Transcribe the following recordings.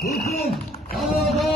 福岡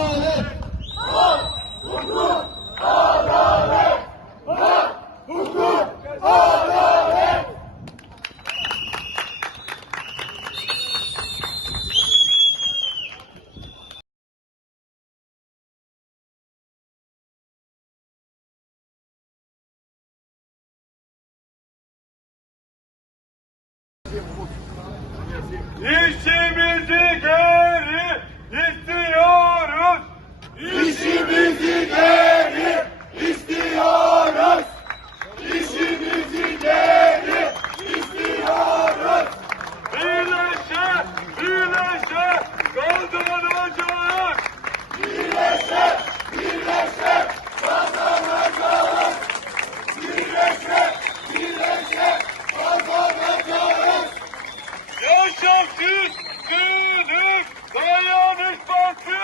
Günlük dayanışması!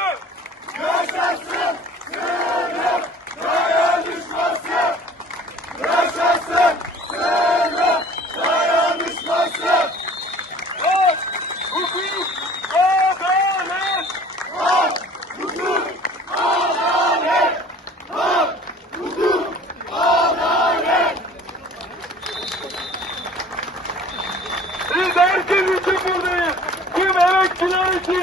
Yaşasın! Günlük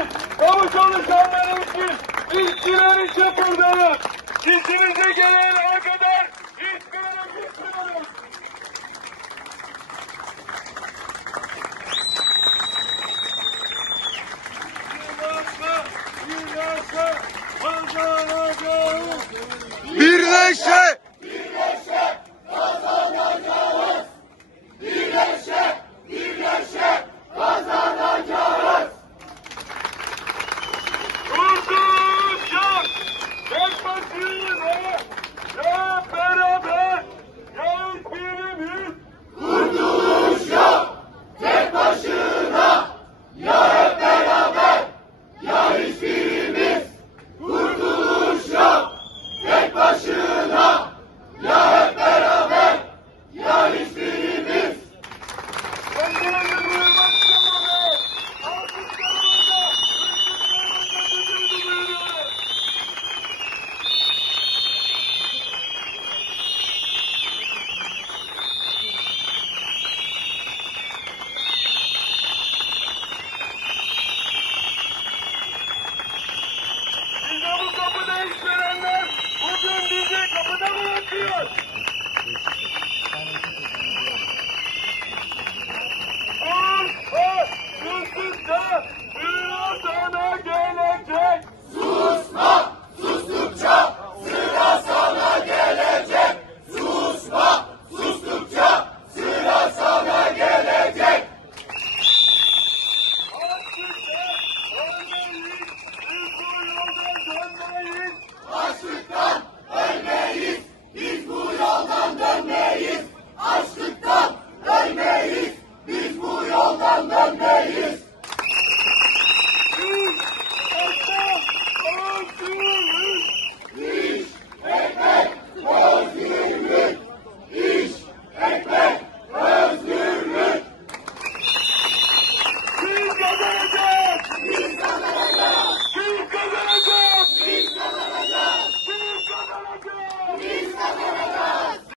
için, kamu çalışanları için, işçiler için buradayız. Sesimize gelen her kadar hiçbirine gitmiyoruz. Birleşe! Birleşe!